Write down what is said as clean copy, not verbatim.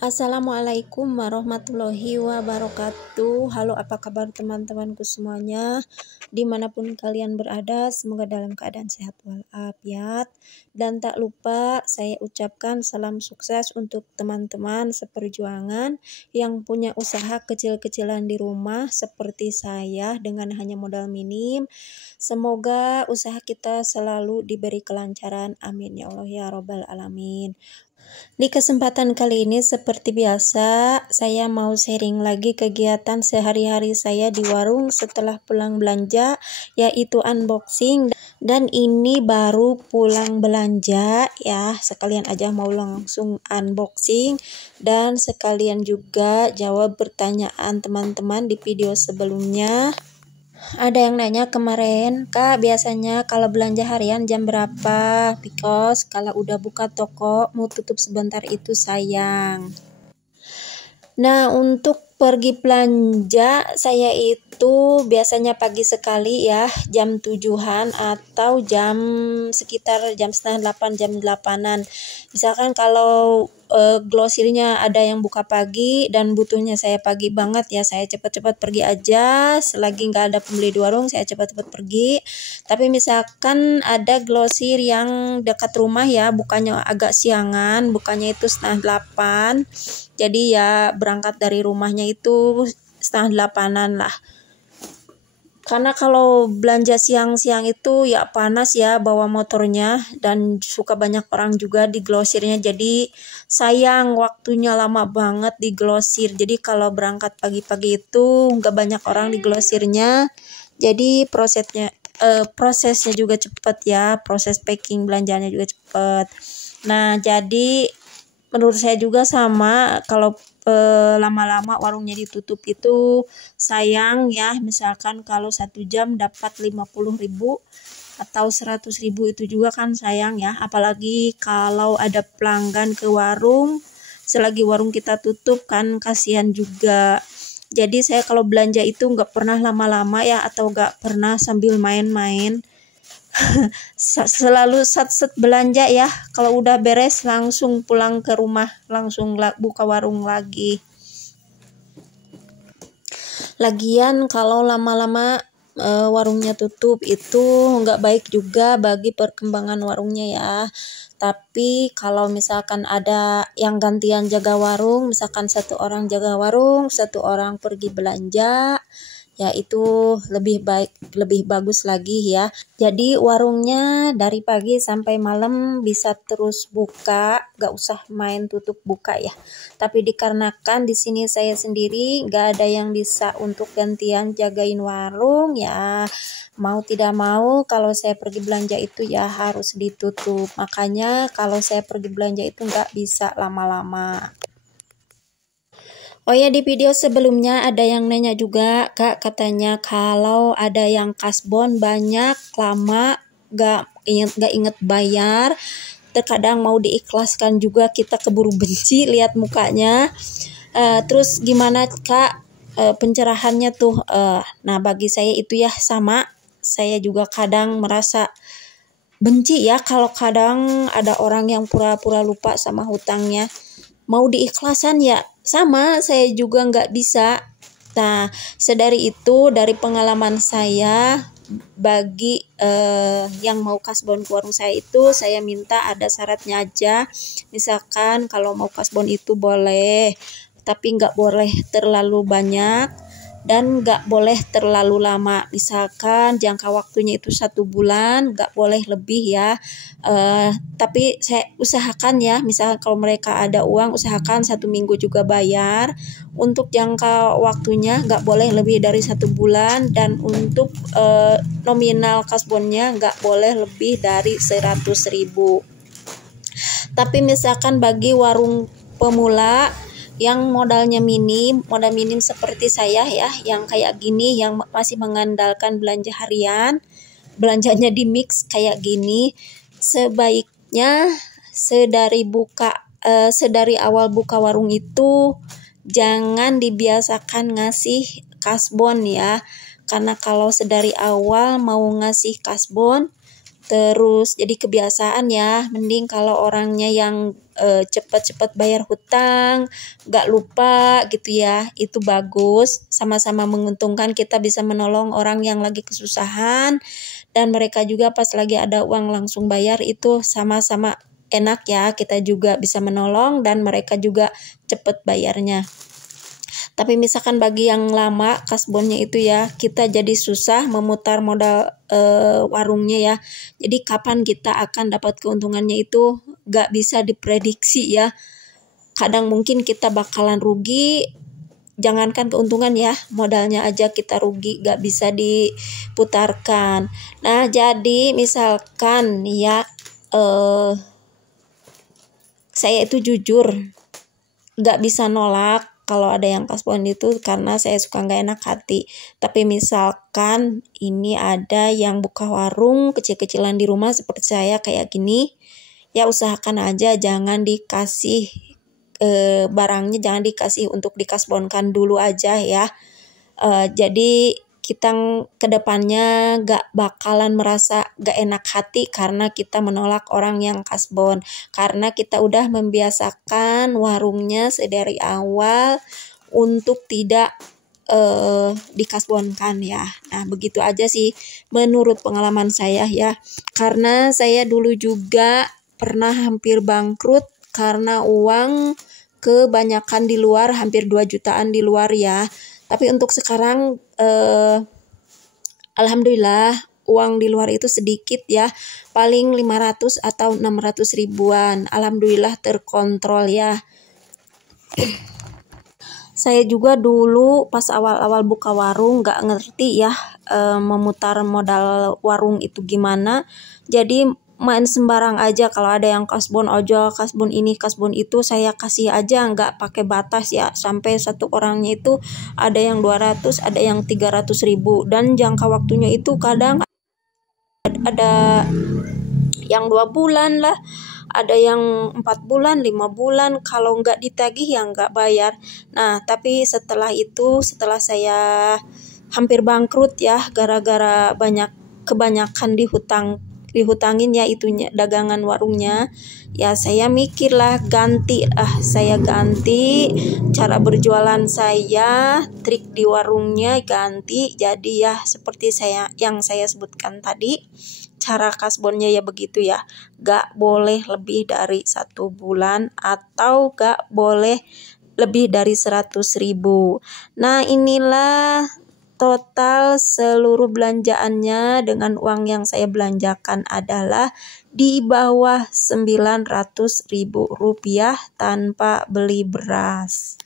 Assalamualaikum warahmatullahi wabarakatuh. Halo, apa kabar teman-temanku semuanya? Dimanapun kalian berada, semoga dalam keadaan sehat walafiat. Dan tak lupa saya ucapkan salam sukses untuk teman-teman seperjuangan yang punya usaha kecil-kecilan di rumah seperti saya dengan hanya modal minim. Semoga usaha kita selalu diberi kelancaran. Amin ya Allah ya Robbal Alamin. Di kesempatan kali ini seperti biasa, saya mau sharing lagi kegiatan sehari-hari saya di warung setelah pulang belanja, yaitu unboxing. Dan ini baru pulang belanja ya, sekalian aja mau langsung unboxing dan sekalian juga jawab pertanyaan teman-teman di video sebelumnya. Ada yang nanya kemarin, Kak, biasanya kalau belanja harian jam berapa? Because kalau udah buka toko mau tutup sebentar itu sayang. Nah, untuk pergi belanja saya itu biasanya pagi sekali ya, jam 7-an atau sekitar jam setengah 8, jam 8-an. Misalkan kalau glosirnya ada yang buka pagi dan butuhnya saya pagi banget ya, saya cepat-cepat pergi aja. Selagi nggak ada pembeli di warung, saya cepat-cepat pergi. Tapi misalkan ada glosir yang dekat rumah ya, bukannya agak siangan, bukannya itu setengah 8. Jadi ya berangkat dari rumahnya itu setengah 8-an lah. Karena kalau belanja siang-siang itu ya panas ya bawa motornya dan suka banyak orang juga di glosirnya. Jadi sayang waktunya lama banget di glosir. Jadi kalau berangkat pagi-pagi itu nggak banyak orang di glosirnya. Jadi prosesnya juga cepet ya. Proses packing belanjanya juga cepet. Nah, jadi menurut saya juga sama, kalau lama-lama warungnya ditutup itu sayang ya. Misalkan kalau 1 jam dapat 50.000 atau 100.000 itu juga kan sayang ya. Apalagi kalau ada pelanggan ke warung selagi warung kita tutup kan kasihan juga. Jadi saya kalau belanja itu nggak pernah lama-lama ya, atau nggak pernah sambil main-main. Selalu sat-set belanja ya, kalau udah beres langsung pulang ke rumah, langsung buka warung lagi. Lagian kalau lama-lama warungnya tutup itu nggak baik juga bagi perkembangan warungnya ya. Tapi kalau misalkan ada yang gantian jaga warung, misalkan satu orang jaga warung, satu orang pergi belanja, ya itu lebih baik, lebih bagus lagi ya. Jadi warungnya dari pagi sampai malam bisa terus buka, gak usah main tutup buka ya. Tapi dikarenakan di sini saya sendiri gak ada yang bisa untuk gantian jagain warung ya, mau tidak mau kalau saya pergi belanja itu ya harus ditutup. Makanya kalau saya pergi belanja itu gak bisa lama-lama. Oh ya, di video sebelumnya ada yang nanya juga, Kak, katanya kalau ada yang kasbon banyak lama gak inget bayar, terkadang mau diikhlaskan juga kita keburu benci lihat mukanya. Terus gimana Kak pencerahannya tuh? Nah, bagi saya itu ya sama, saya juga kadang merasa benci ya kalau kadang ada orang yang pura-pura lupa sama hutangnya. Mau diikhlasan ya sama, saya juga nggak bisa. Nah, sedari itu, dari pengalaman saya, bagi yang mau kasbon ke warung saya itu, saya minta ada syaratnya aja. Misalkan kalau mau kasbon itu boleh, tapi nggak boleh terlalu banyak dan nggak boleh terlalu lama. Misalkan jangka waktunya itu 1 bulan, nggak boleh lebih ya. Tapi saya usahakan ya, misalkan kalau mereka ada uang, usahakan 1 minggu juga bayar. Untuk jangka waktunya nggak boleh lebih dari 1 bulan, dan untuk nominal kasbonnya nggak boleh lebih dari 100.000. Tapi misalkan bagi warung pemula yang modal minim seperti saya ya, yang kayak gini, yang masih mengandalkan belanja harian, belanjanya di mix kayak gini, sebaiknya sedari awal buka warung itu jangan dibiasakan ngasih kasbon ya. Karena kalau sedari awal mau ngasih kasbon terus jadi kebiasaan ya, mending kalau orangnya yang cepat-cepat bayar hutang, gak lupa gitu ya, itu bagus, sama-sama menguntungkan, kita bisa menolong orang yang lagi kesusahan, dan mereka juga pas lagi ada uang langsung bayar, itu sama-sama enak ya, kita juga bisa menolong dan mereka juga cepat bayarnya. Tapi misalkan bagi yang lama kasbonnya itu ya, kita jadi susah memutar modal warungnya ya. Jadi kapan kita akan dapat keuntungannya itu gak bisa diprediksi ya. Kadang mungkin kita bakalan rugi, jangankan keuntungan ya, modalnya aja kita rugi, gak bisa diputarkan. Nah jadi misalkan ya, saya itu jujur gak bisa nolak kalau ada yang kasbon itu, karena saya suka gak enak hati. Tapi misalkan ini ada yang buka warung kecil-kecilan di rumah seperti saya kayak gini, ya usahakan aja jangan dikasih barangnya, jangan dikasih untuk dikasbonkan dulu aja ya. Jadi kita kedepannya gak bakalan merasa gak enak hati karena kita menolak orang yang kasbon, karena kita udah membiasakan warungnya sedari awal untuk tidak dikasbonkan ya. Nah begitu aja sih menurut pengalaman saya ya, karena saya dulu juga pernah hampir bangkrut karena uang kebanyakan di luar, hampir 2 jutaan di luar ya. Tapi untuk sekarang alhamdulillah uang di luar itu sedikit ya, paling 500 atau 600 ribuan. Alhamdulillah terkontrol ya. Saya juga dulu pas awal-awal buka warung gak ngerti ya memutar modal warung itu gimana. Jadi main sembarang aja, kalau ada yang kasbon ojol, kasbon ini, kasbon itu, saya kasih aja, nggak pakai batas ya. Sampai satu orangnya itu ada yang 200, ada yang 300 ribu, dan jangka waktunya itu kadang ada yang 2 bulan lah, ada yang 4 bulan, 5 bulan, kalau nggak ditagih ya nggak bayar. Nah tapi setelah itu, setelah saya hampir bangkrut ya, gara-gara kebanyakan dihutangin ya itunya dagangan warungnya ya, saya mikir lah saya ganti cara berjualan saya, trik di warungnya ganti, jadi ya seperti yang saya sebutkan tadi, cara kasbonnya ya begitu ya, gak boleh lebih dari 1 bulan atau gak boleh lebih dari 100 ribu. Nah inilah total seluruh belanjaannya dengan uang yang saya belanjakan adalah di bawah 900 ribu rupiah tanpa beli beras.